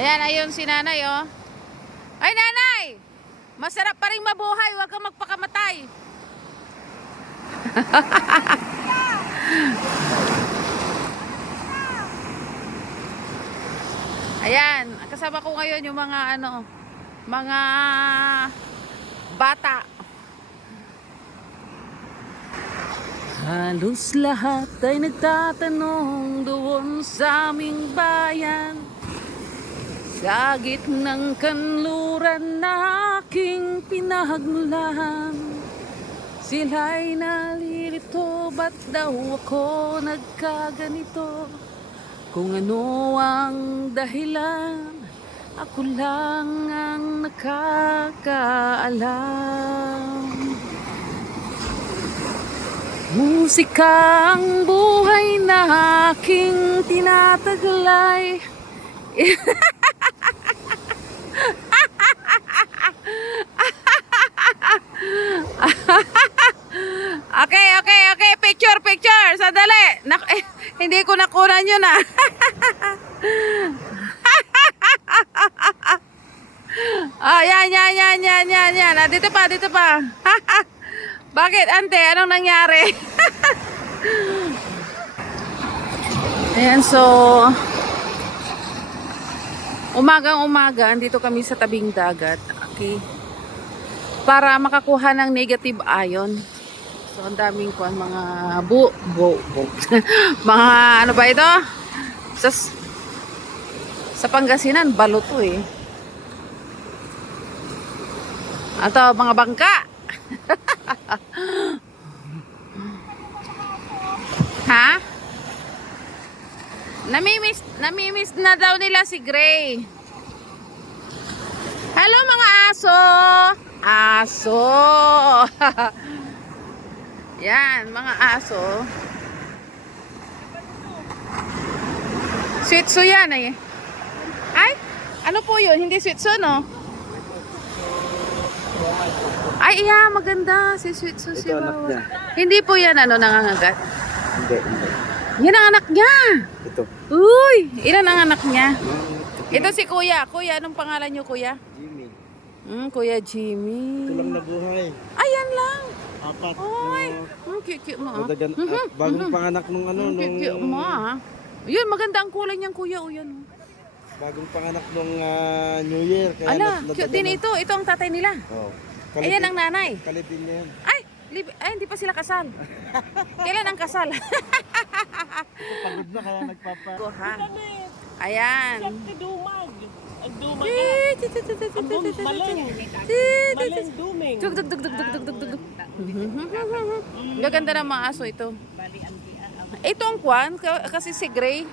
Ayan, ayun si nanay, oh. Ay, nanay! Masarap pa rin mabuhay, huwag kang magpakamatay. Ayan, kasama ko ngayon yung mga mga bata. Halos lahat ay nagtatanong doon sa aming bayan, sa gitnang kanluran na aking pinagmulan. Sila'y nalilito, ba't daw ako nagkaganito? Kung ano ang dahilan, ako lang ang nakakaalam. Musika ang buhay na aking tinataglay. Okay. Picture. Sandali. Hindi ko nakunan yun, ah. Oh, yan. Ah, dito pa. Bakit, ante? Anong nangyari? Ayan, so umagang-umaga, andito kami sa tabing dagat. Okay. Para makakuha ng negative ion. So, ang daming kuan, mga mga ano ba ito? Sa Pangasinan, balo to eh. Ato, mga bangka. Ha? Namimiss na daw nila si Gray. Hello mga aso. Yan, mga aso. Shih Tzu yan eh. Ay, ano po yun? Hindi Shih Tzu, no? Ay, iya, maganda. Si Shih Tzu, si Wawa. Hindi po yan, nangangagat? Hindi. Yan ang anak niya. Ito. Uy, ilan ang anak niya? Ito si Kuya. Kuya, anong pangalan niyo, Kuya? Jimmy. Kuya Jimmy. Ito lang na buhay. Ayan lang. 4. Oy, cute mo, ah. Madagan, bagong panganak nung Cute mo, ah. Yun, maganda ang kulay niyang, Kuya. O, yan. Bagong panganak nung New Year. Kaya Ala, cute din ito. Ito ang tatay nila. Oh. Ayan ang nanay. Kalipin niya yan. Ay, hindi pa sila kasal. Kailan ang kasal? Pagod na kaya nagpapa... Ha? Ayan. Dumag. Ang dumag. Maleng duming. Dug. Gaganda ng mga aso ito. Ito ang kwan, kasi si Gray.